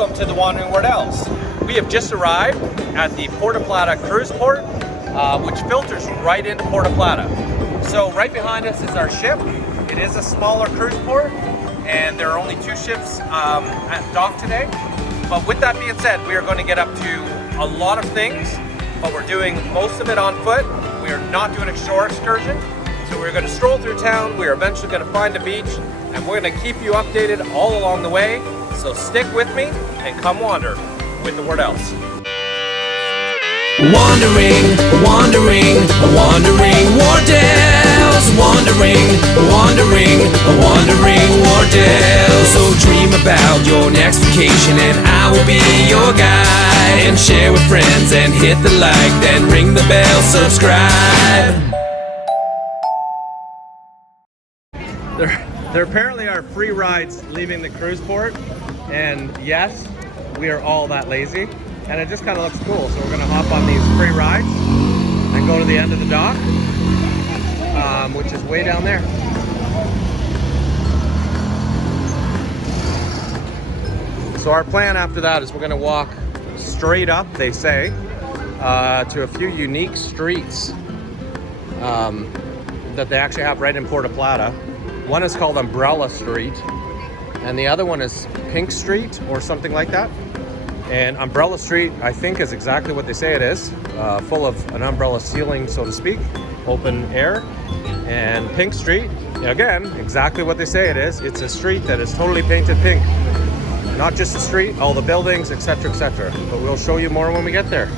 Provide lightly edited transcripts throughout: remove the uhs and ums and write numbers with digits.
welcome to the Wandering Wardels. We have just arrived at the Puerto Plata cruise port, which filters right into Puerto Plata. So right behind us is our ship. It is a smaller cruise port, and there are only 2 ships at dock today. But with that being said, we are going to get up to a lot of things, but we're doing most of it on foot. We are not doing a shore excursion. So we're going to stroll through town. We are eventually going to find a beach, and we're going to keep you updated all along the way. So stick with me and come wander with the Wardels. Wandering, wandering, wandering Wardels. Wandering, wandering, wandering Wardels. So dream about your next vacation, and I will be your guide. And share with friends and hit the like, then ring the bell, subscribe. There apparently are free rides leaving the cruise port, and yes, we are all that lazy, and it just kind of looks cool. So we're gonna hop on these free rides and go to the end of the dock, which is way down there. So our plan after that is we're gonna walk straight up, they say, to a few unique streets that they actually have right in Puerto Plata. One is called Umbrella Street, and the other one is Pink Street or something like that. And Umbrella Street, I think, is exactly what they say it is, full of an umbrella ceiling, so to speak, open air. And Pink Street, again, exactly what they say it is. It's a street that is totally painted pink. Not just the street, all the buildings, etc., etc. But we'll show you more when we get there.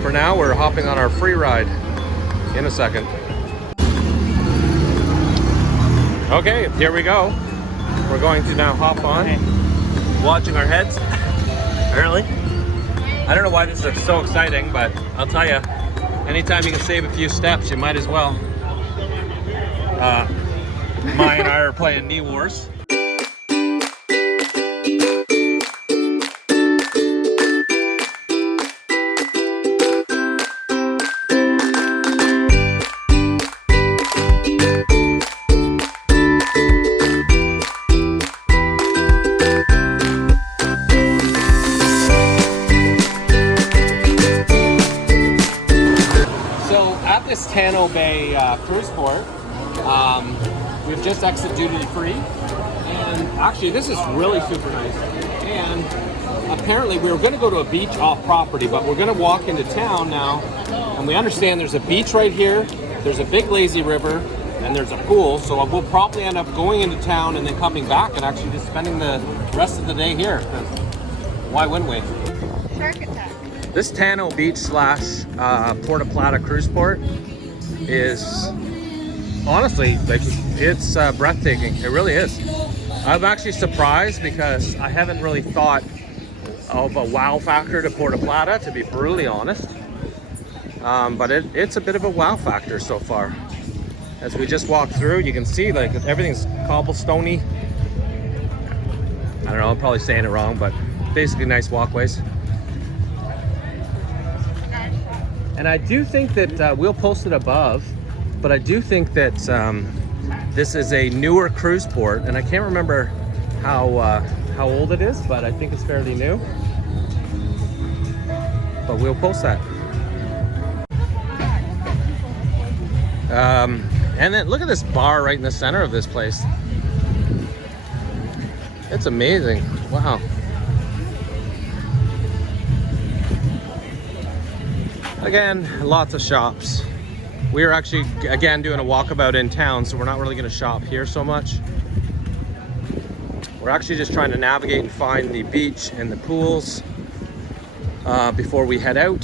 For now, we're hopping on our free ride in a second. Okay, here we go. We're going to now hop on, watching our heads, apparently. I don't know why this is so exciting, but I'll tell you, anytime you can save a few steps, you might as well. Maya and I are playing Knee Wars. Taino Bay cruise port. We've just exited duty free, and actually this is really super nice. And apparently we were going to go to a beach off property, but we're going to walk into town now, and we understand there's a beach right here, there's a big lazy river, and there's a pool. So we'll probably end up going into town and then coming back and actually just spending the rest of the day here. Why wouldn't we? Shark attack. This Taino Beach / Puerto Plata cruise port is honestly, like, it's breathtaking. It really is. I'm actually surprised because I haven't really thought of a wow factor to Puerto Plata, to be brutally honest. But it's a bit of a wow factor so far. As we just walk through, you can see like everything's cobblestoney. I don't know, I'm probably saying it wrong, but basically nice walkways. And I do think that we'll post it above, but I do think that this is a newer cruise port, and I can't remember how old it is, but I think it's fairly new. But we'll post that. And then look at this bar right in the center of this place. It's amazing. Wow. Again, lots of shops. We are actually, again, doing a walkabout in town, so we're not really going to shop here so much. We're actually just trying to navigate and find the beach and the pools before we head out,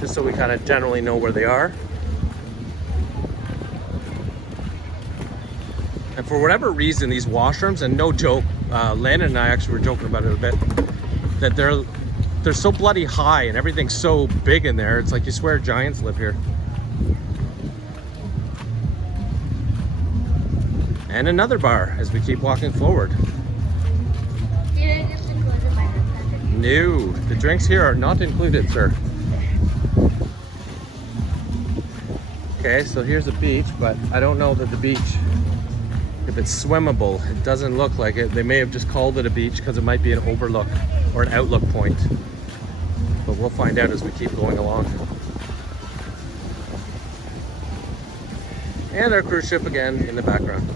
just so we kind of generally know where they are. And for whatever reason, these washrooms, and no joke, Landon and I actually were joking about it a bit, that they're so bloody high and everything's so big in there. It's like you swear giants live here. And another bar as we keep walking forward. Did I just include my husband? No, the drinks here are not included, sir. Okay, so here's a beach, but I don't know that the beach if it's swimmable. It doesn't look like it. They may have just called it a beach because it might be an overlook or an outlook point. But we'll find out as we keep going along. And our cruise ship again in the background.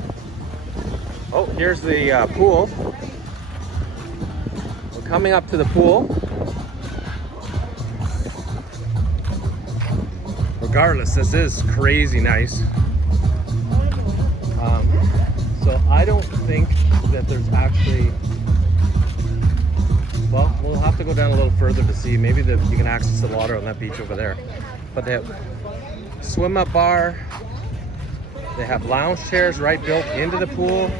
Oh, here's the pool. We're coming up to the pool. Regardless, this is crazy nice. So I don't think that there's actually, well, we'll have to go down a little further to see. Maybe you can access the water on that beach over there. But they have swim up bar. They have lounge chairs right built into the pool.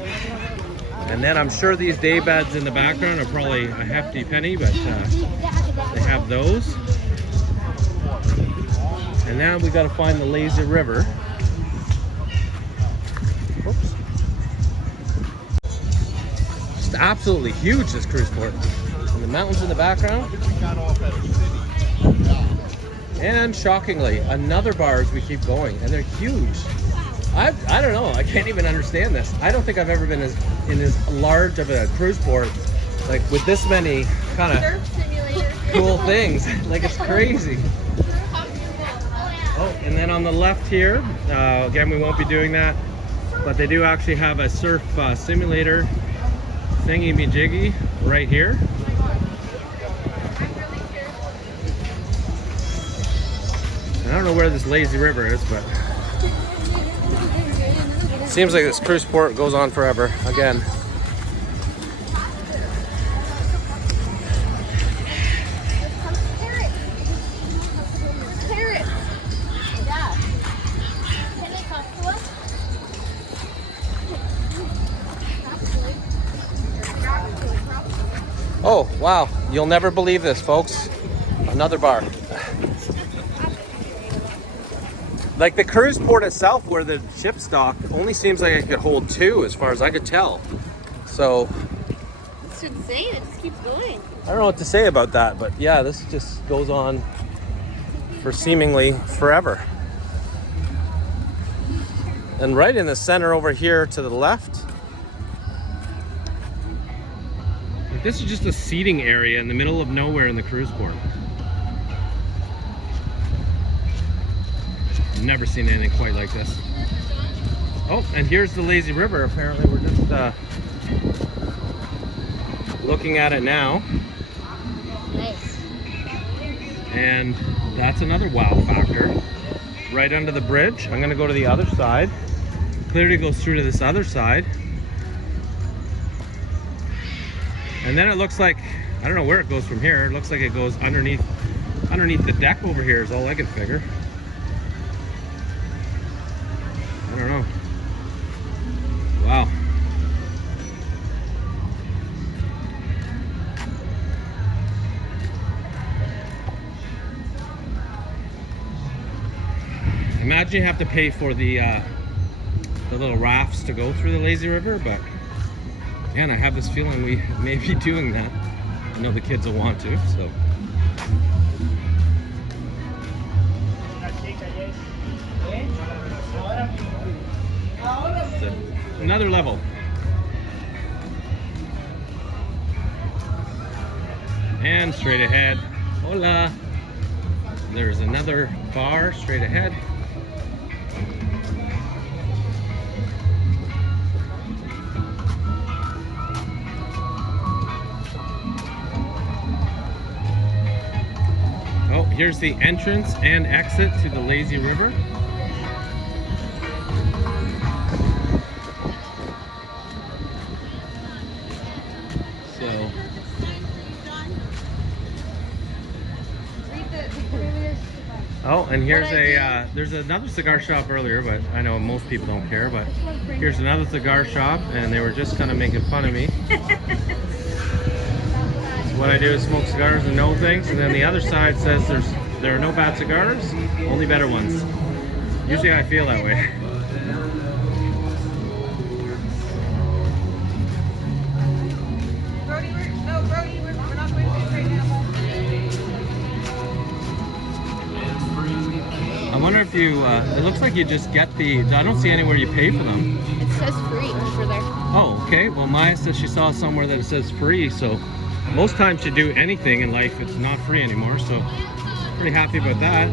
And then I'm sure these day beds in the background are probably a hefty penny, but they have those. And now we got to find the lazy river. Oops. Just absolutely huge, this cruise port. And the mountains in the background. And shockingly, another bar as we keep going, and they're huge. I don't know, I can't even understand this. I don't think I've ever been in as large of a cruise port, like with this many kind of cool things. Like, it's crazy. Oh, and then on the left here, again, we won't be doing that, but they do actually have a surf simulator thingy-me-jiggy right here. I don't know where this lazy river is, but it seems like this cruise port goes on forever again. Oh, wow. You'll never believe this, folks. Another bar. Like, the cruise port itself, where the ship's docked, only seems like it could hold 2 as far as I could tell. So, It's insane. It just keeps going. I don't know what to say about that, but yeah, this just goes on for seemingly forever. And right in the center over here to the left, this is just a seating area in the middle of nowhere in the cruise port. I've never seen anything quite like this. Oh, and here's the lazy river. Apparently we're just looking at it now. Nice. And that's another wow factor. Right under the bridge. I'm gonna go to the other side. Clearly goes through to this other side. And then it looks like, I don't know where it goes from here. It looks like it goes underneath the deck over here is all I can figure. I don't know. Wow. Imagine you have to pay for the little rafts to go through the lazy river, but man, I have this feeling we may be doing that. I know the kids will want to, so. It's another level. And straight ahead, hola. There's another bar straight ahead. Oh, here's the entrance and exit to the lazy river. So, oh, and here's there's another cigar shop earlier, but I know most people don't care, but here's another cigar shop, and they were just kind of making fun of me. What I do is smoke cigars and know things, and then the other side says there are no bad cigars, only better ones. Usually I feel that way. Brody, we're not going to right now. I wonder if you, it looks like you just get I don't see anywhere you pay for them. It says free for Okay, well Maya says she saw somewhere that it says free, so most times you do anything in life, it's not free anymore, so pretty happy about that.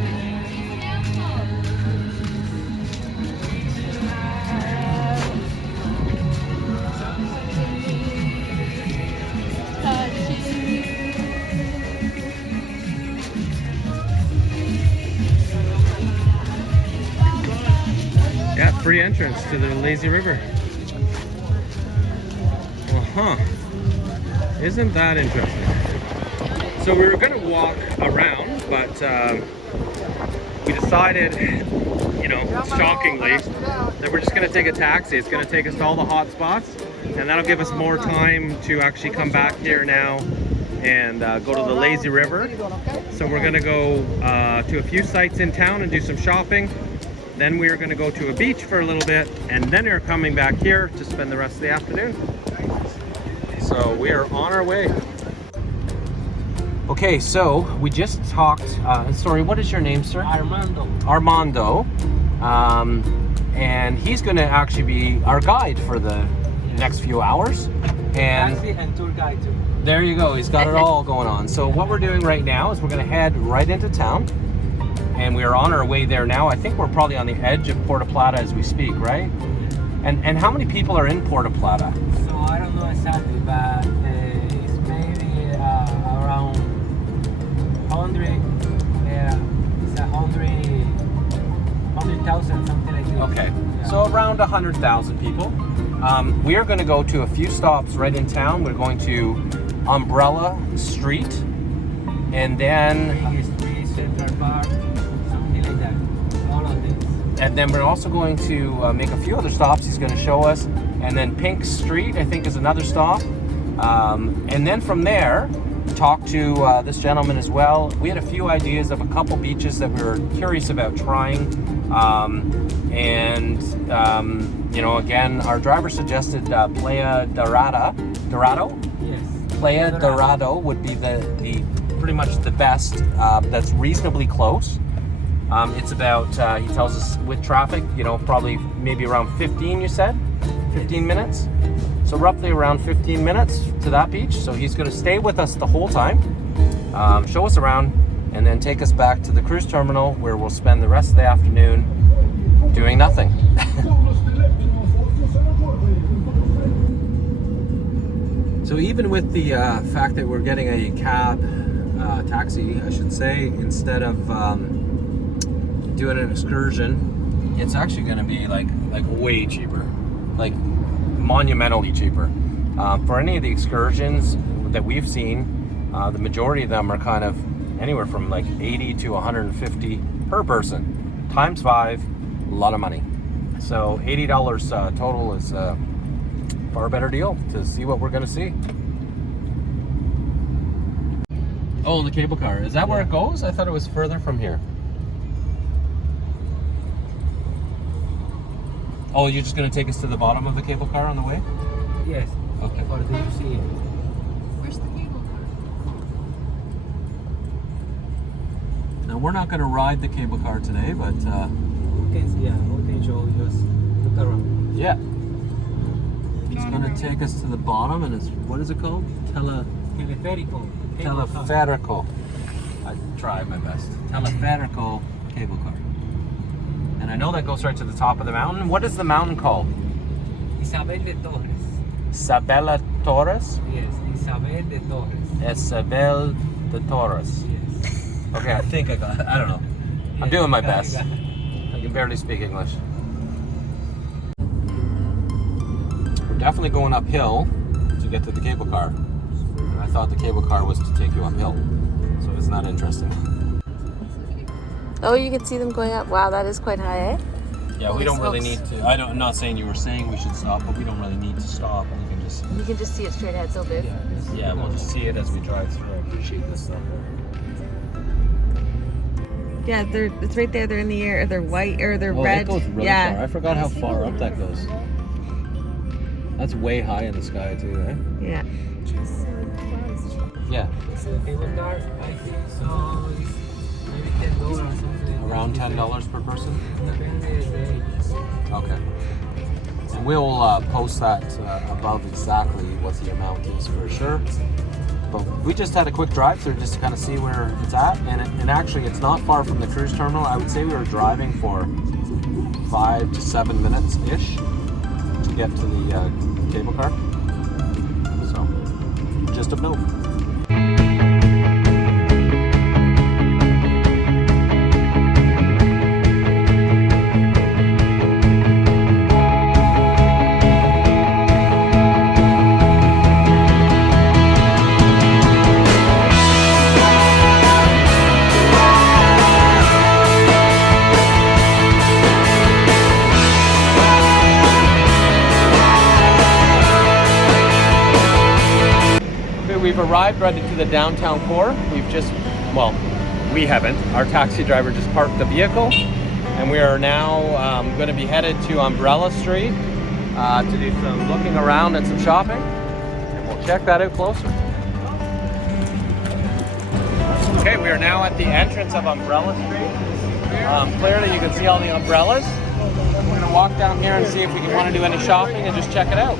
Yeah, free entrance to the lazy river. Well, isn't that interesting? So we were gonna walk around, but we decided, you know, shockingly, that we're just gonna take a taxi. It's gonna take us to all the hot spots, and that'll give us more time to actually come back here now and go to the lazy river. So we're gonna go to a few sites in town and do some shopping. Then we are gonna go to a beach for a little bit, and then we're coming back here to spend the rest of the afternoon. So we are on our way. Okay, so we just talked, sorry, what is your name, sir? Armando. Armando. And he's gonna actually be our guide for the next few hours. And Taxi and tour guide too. there you go, he's got it all going on. So what we're doing right now is we're gonna head right into town. And we are on our way there now. I think we're probably on the edge of Puerto Plata as we speak, right? And how many people are in Puerto Plata? So I don't know exactly, but it's maybe around 100. Yeah, it's 100,000, something like this. Okay, Yeah. so around 100,000 people. We are going to go to a few stops right in town. We're going to Umbrella Street, and then Street, Central Park, something like that. All of this. and then we're also going to make a few other stops. He's going to show us, and then Pink Street, I think, is another stop. And then from there, talk to this gentleman as well. We had a few ideas of a couple beaches that we were curious about trying. You know, again, our driver suggested Playa Dorado. Yes. Playa Dorado would be the pretty much the best. That's reasonably close. It's about, he tells us, with traffic, you know, probably maybe around 15, you said? 15 minutes? So roughly around 15 minutes to that beach. So he's going to stay with us the whole time, show us around, and then take us back to the cruise terminal where we'll spend the rest of the afternoon doing nothing. So even with the fact that we're getting a taxi, I should say, instead of doing an excursion, it's actually going to be like way cheaper, like monumentally cheaper. For any of the excursions that we've seen, the majority of them are kind of anywhere from like 80 to 150 per person, times 5, a lot of money. So $80 total is a far better deal to see what we're going to see. Oh, the cable car. Is that where it goes? I thought it was further from here. Oh, you're just going to take us to the bottom of the cable car on the way? Yes. Okay. For the museum. Where's the cable car? Now, we're not going to ride the cable car today, but We can show you, just look around. yeah. He's going to take us to the bottom, and it's, what is it called? Teleférico. Teleférico. I tried my best. Teleférico cable car. And I know that goes right to the top of the mountain. What is the mountain called? Isabel de Torres. Isabella Torres? Yes, Isabel de Torres. Isabel de Torres. Yes. Okay, I think I got it. I don't know. I'm doing my best. I can barely speak English. We're definitely going uphill to get to the cable car. I thought the cable car was to take you uphill. So it's not interesting. Oh, you can see them going up. Wow, that is quite high, eh? Yeah, we don't really need to. I'm not saying you were saying we should stop, but we don't really need to stop. You can just. You can just see it straight ahead, so big. Yeah, we'll just see it as we drive through. I appreciate this stuff. Yeah, it's right there. They're in the air. They're white or they're Oh, red. that goes really far. I forgot how far up that goes. That's way high in the sky too, eh? Yeah. Yeah, So the cable car, I think so, it's maybe $10 or something. around $10 per person. Depende de age. Okay. We'll post that above exactly what the amount is for sure. But we just had a quick drive through just to kind of see where it's at, and actually it's not far from the cruise terminal. I would say we were driving for 5 to 7 minutes ish to get to the cable car. So just of note. We've arrived right into the downtown core. We've just, well, we haven't. Our taxi driver just parked the vehicle, and we are now going to be headed to Umbrella Street to do some looking around and some shopping, and we'll check that out closer. Okay, we are now at the entrance of Umbrella Street. Clearly you can see all the umbrellas. We're going to walk down here and see if we can want to do any shopping and just check it out.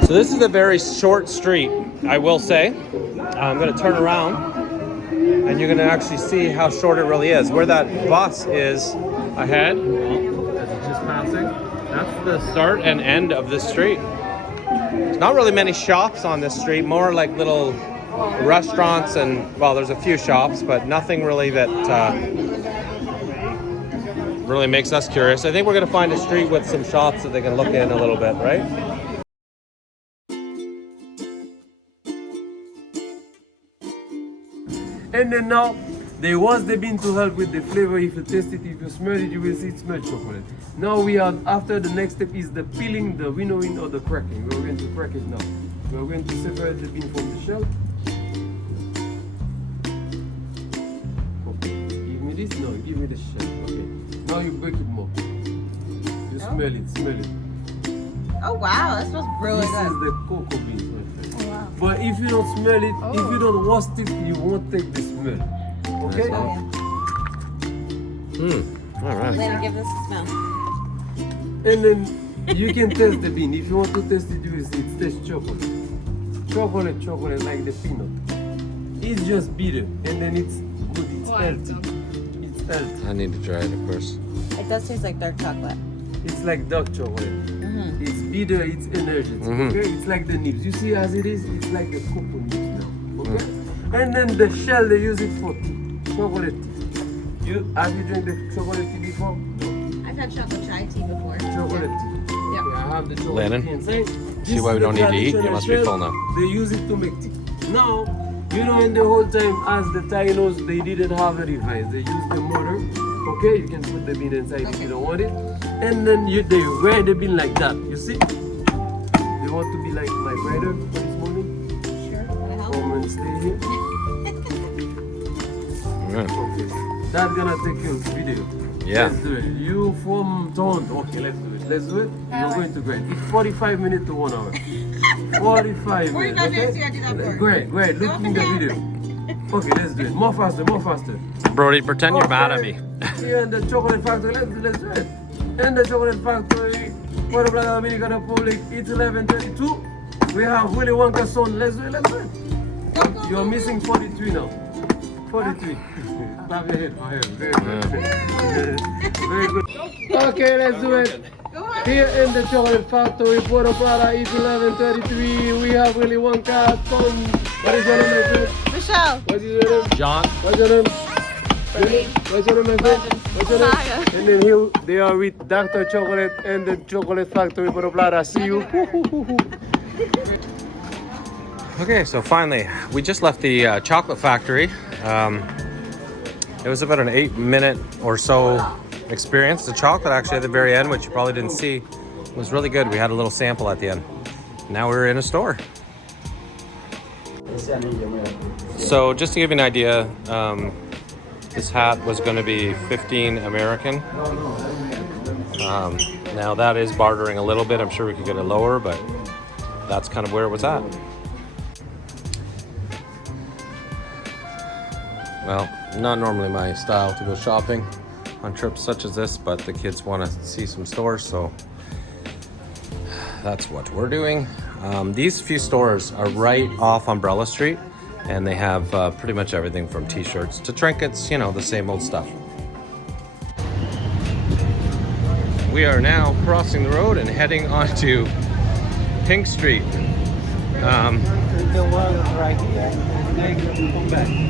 So this is a very short street, I will say. I'm going to turn around and you're going to actually see how short it really is. Where that bus is ahead, as it's just passing, that's the start and end of this street. There's not really many shops on this street, more like little restaurants and, well, there's a few shops, but nothing really that really makes us curious. I think we're going to find a street with some shops that they can look in a little bit, right? And then now, they was the bean to help with the flavor. If you taste it, if you smell it, you will see it smells chocolate. Now we are, after the next step is the peeling, the winnowing or the cracking. We're going to crack it now. We're going to separate the bean from the shell. Okay, give me this, no, give me the shell, okay. Now you break it more. You smell it. Oh wow, that smells really This good. is the cocoa beans, my friend. Oh, wow. But if you don't smell it, if you don't roast it, you won't take the smell. Okay? Oh, yeah. All right. Lena, give this a smell. And then you can taste the bean. If you want to taste it, you will see it tastes chocolate. Chocolate like the peanut. It's just bitter, and then it's good. It's healthy. It's healthy. I need to try it, of course. It does taste like dark chocolate. It's like dark chocolate. It's bitter. It's energetic. Okay? It's like the nibs. You see as it is. It's like the cocoa nibs now. Okay? And then the shell they use it for tea, chocolate tea. Have you drank the chocolate tea before? No. I've had chocolate chai tea before. Chocolate tea. Yeah. Okay, I have the chocolate Lennon, tea inside. see why we don't need to eat? You must be full now. They use it to make tea. Now, you know, in the whole time as the Tainos, they didn't have a device. They used the motor. Okay, you can put the bean inside if you don't want it. And then they wear the bean like that. You see? They want to be like my brother for this morning. Sure. Can I help? Come and stay here. Okay. That's gonna take your video. Yeah. Let's do it. You from Toronto. Okay, let's do it. Let's do it. You're going to grind. It's 45 minutes to 1 hour. 45 minutes. Okay? you gotta do that for. Great. Look in the video. Okay, let's do it. More faster. Brody, pretend you're mad at me. Here in the chocolate factory. Let's do it. In the chocolate factory, Puerto, Plata, Dominican Republic. It's 11:32. We have Willy Wonka song. Let's do it. You're missing 43 now. 43. Clap your head for him. Very good. Very good. Okay, let's do it. Here in the chocolate factory, Puerto Plata, it's 11:33. We have Willy Wonka song. What is your name, my friend? Michelle. What's your name? John. What's your name? What's your name, my friend? What's your name? And then here they are with Dr. Chocolate and the Chocolate Factory, Puerto Plata. See you. Okay, so finally, we just left the chocolate factory. It was about an 8-minute or so experience. The chocolate actually at the very end, which you probably didn't see, was really good. We had a little sample at the end. Now we're in a store. So just to give you an idea, this hat was going to be 15 American. Now that is bartering a little bit. I'm sure we could get it lower, but that's kind of where it was at. Well, not normally my style to go shopping on trips such as this, but the kids want to see some stores, so that's what we're doing. These few stores are right off Umbrella Street, and they have pretty much everything from t-shirts to trinkets, you know, the same old stuff. We are now crossing the road and heading onto Pink Street.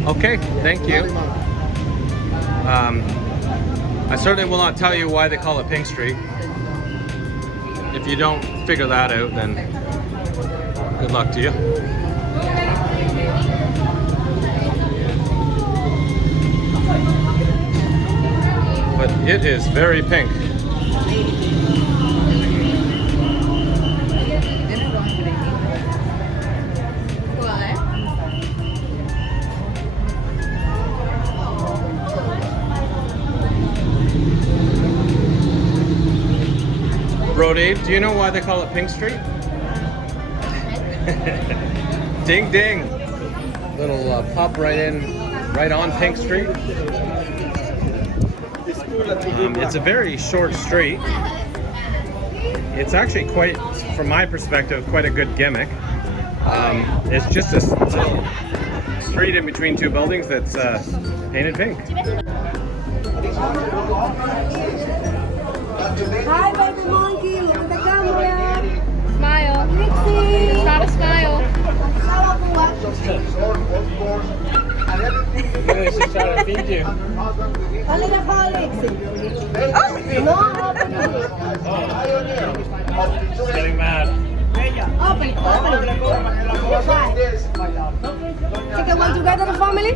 Okay, thank you. I certainly will not tell you why they call it Pink Street. If you don't figure that out, then good luck to you. But it is very pink. Bro Dave, do you know why they call it Pink Street? Ding ding. Little pub right on Pink Street. It's a very short street. It's actually quite, from my perspective, quite a good gimmick. It's just a little street in between two buildings that's painted pink. Hi, baby monkey. Look at the camera. Smile. Try to smile. She's trying to feed you. Only the Alexi. No, open it. Getting mad. Open it. Chicken, want to get the family?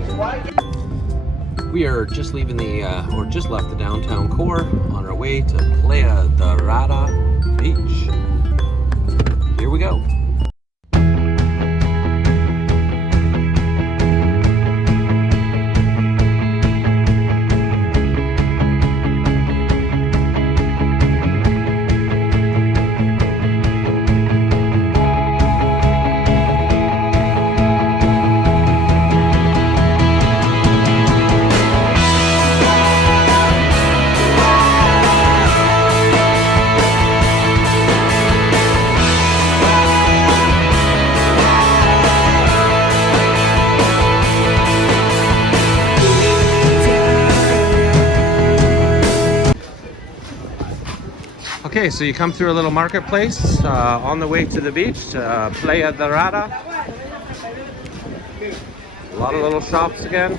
We are just leaving or just left the downtown core on our way to Playa Dorada Beach. Here we go. Okay, so you come through a little marketplace on the way to the beach, Playa Dorada. A lot of little shops again.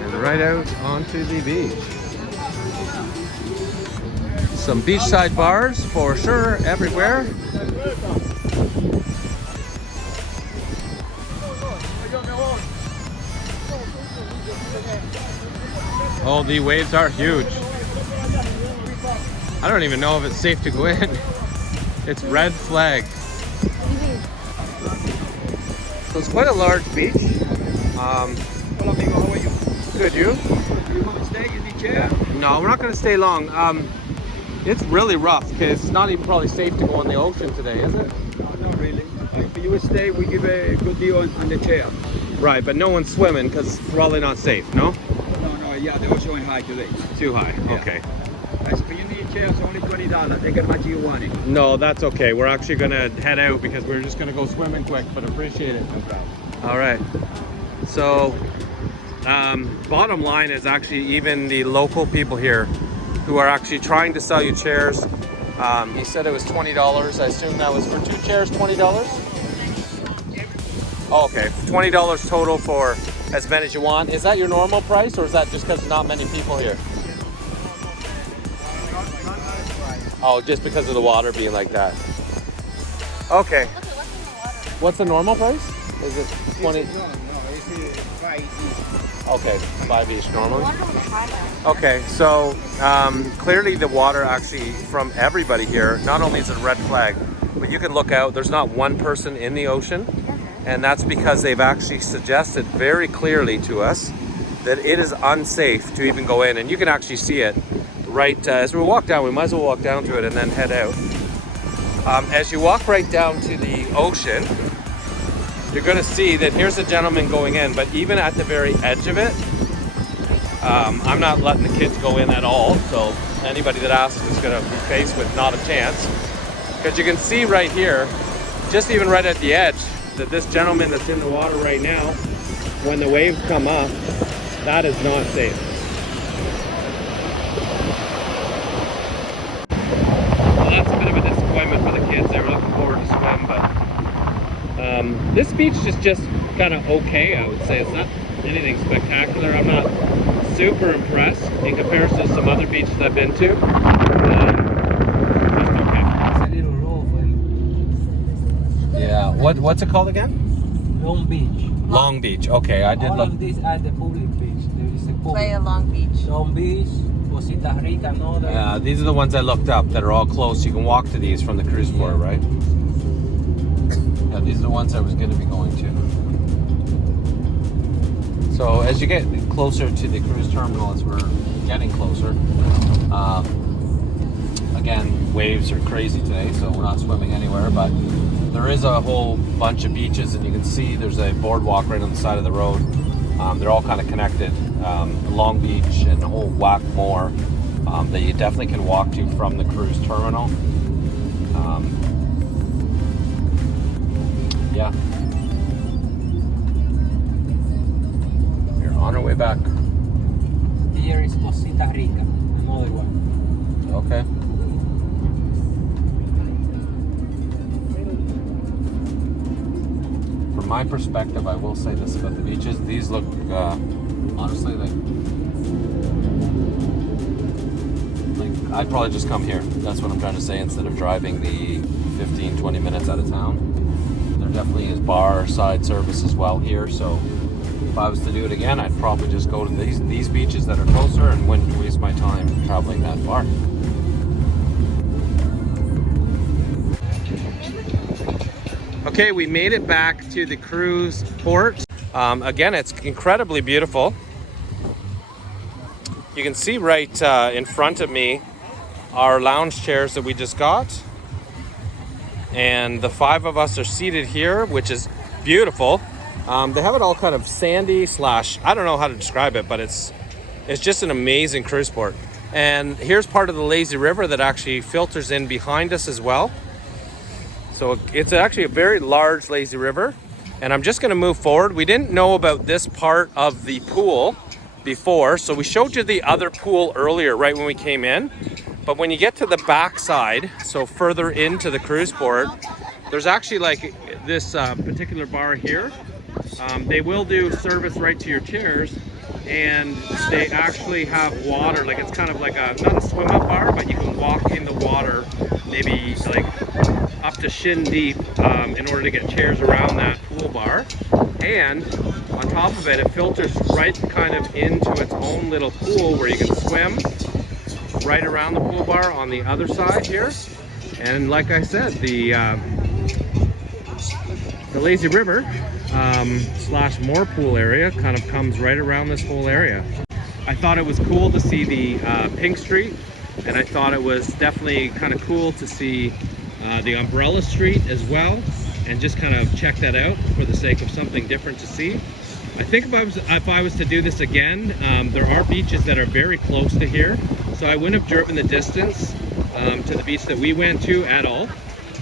And right out onto the beach. Some beachside bars for sure everywhere. Oh, the waves are huge. I don't even know if it's safe to go in. It's red flag. So it's quite a large beach. Hola amigo, how are you? Good, you? You want to stay in the chair? No, we're not going to stay long. It's really rough because it's not even probably safe to go in the ocean today, is it? No, not really. If you would stay, we give a good deal on the chair. Right, but no one's swimming because it's probably not safe, no? No, yeah, they're showing high today. Too high, Yeah. okay. If you need chairs, only $20. Take as much as you want it. No, that's okay. We're actually going to head out because we're just going to go swimming quick, but appreciate it. No problem. All right. So, bottom line is actually even the local people here who are actually trying to sell you chairs. He said it was $20. I assume that was for 2 chairs, $20? Oh, okay, $20 total for as many as you want. Is that your normal price, or is that just because there's not many people here? Oh, just because of the water being like that. Okay. What's the normal price? Is it 20? Okay, 5 each normally. Okay, so clearly the water actually from everybody here, not only is it a red flag, but you can look out, there's not one person in the ocean, and that's because they've actually suggested very clearly to us that it is unsafe to even go in, and you can actually see it right as we walk down. We might as well walk down to it and then head out. As you walk right down to the ocean, you're going to see that here's a gentleman going in, but even at the very edge of it, I'm not letting the kids go in at all, so anybody that asks is going to be faced with not a chance. Because you can see right here, just even right at the edge, that this gentleman that's in the water right now, when the waves come up, that is not safe. Well, that's a bit of a disappointment for the kids. They were looking forward to swim, but this beach is just kind of okay, I would say. It's not anything spectacular. I'm not super impressed in comparison to some other beaches I've been to. Just okay. It's a little rough. Yeah, what's it called again? Long Beach. Long Beach. Okay, I did All look. of these are the public beach. There is a public. Playa Long Beach. Long Beach, Cosita Rica, another. Yeah, these are the ones I looked up that are all close. You can walk to these from the cruise port, right? Yeah, these are the ones I was going to be going to. So as you get closer to the cruise terminal, as we're getting closer, again, waves are crazy today, so we're not swimming anywhere, but there is a whole bunch of beaches, and you can see there's a boardwalk right on the side of the road. They're all kind of connected. Long Beach and a whole whack more that you definitely can walk to from the cruise terminal. Yeah. We're on our way back. Here is Cosita Rica, another one. Okay. From my perspective, I will say this about the beaches. These look, honestly, like I'd probably just come here. That's what I'm trying to say, instead of driving the 15, 20 minutes out of town. There definitely is bar side service as well here, so if I was to do it again, I'd probably just go to these beaches that are closer and wouldn't waste my time traveling that far. Okay, we made it back to the cruise port. Again, it's incredibly beautiful. You can see right in front of me our lounge chairs that we just got. And the 5 of us are seated here, which is beautiful. They have it all kind of sandy slash, I don't know how to describe it, but it's just an amazing cruise port. And here's part of the lazy river that actually filters in behind us as well. So it's actually a very large lazy river. And I'm just gonna move forward. We didn't know about this part of the pool before, so we showed you the other pool earlier, right when we came in. But when you get to the back side, so further into the cruise port, there's actually like this particular bar here. They will do service right to your chairs, and they actually have water. Like, it's kind of like not a swim up bar, but you can walk in the water maybe like up to shin deep in order to get chairs around that pool bar. And on top of it, it filters right kind of into its own little pool where you can swim right around the pool bar on the other side here. And like I said, the lazy river slash more pool area kind of comes right around this whole area. I thought it was cool to see the Pink Street, and I thought it was definitely kind of cool to see the Umbrella Street as well, and just kind of check that out for the sake of something different to see. I think if I was to do this again, there are beaches that are very close to here, so I wouldn't have driven the distance to the beach that we went to at all.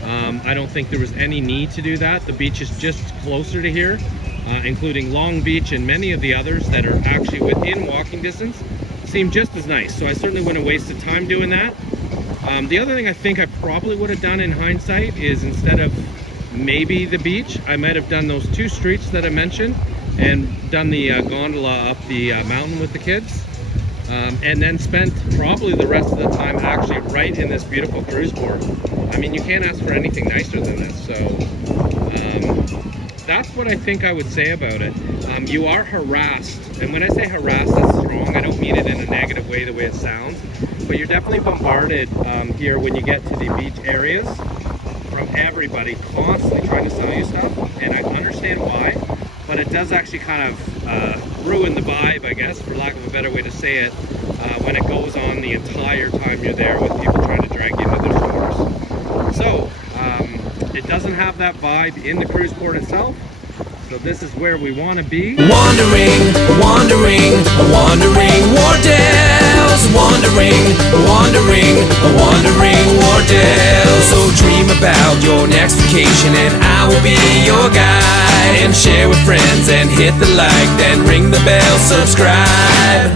I don't think there was any need to do that. The beach is just closer to here, including Long Beach and many of the others that are actually within walking distance, seem just as nice. So I certainly wouldn't have wasted time doing that. The other thing I think I probably would have done in hindsight is, instead of maybe the beach, I might have done those 2 streets that I mentioned and done the gondola up the mountain with the kids. And then spent probably the rest of the time actually right in this beautiful cruise port. I mean, you can't ask for anything nicer than this. So that's what I think I would say about it. You are harassed, and when I say harassed, that's strong. I don't mean it in a negative way, the way it sounds, but you're definitely bombarded here when you get to the beach areas from everybody constantly trying to sell you stuff, and I understand why, but it does actually kind of ruin the vibe, I guess, for lack of a better way to say it, when it goes on the entire time you're there with people trying to drag you into their stores. So it doesn't have that vibe in the cruise port itself. So this is where we want to be. Wandering, wandering, wandering Wardell's. Wandering, wandering, wandering Wardell's. So dream about your next vacation and I will be your guide. And share with friends and hit the like, then ring the bell, subscribe.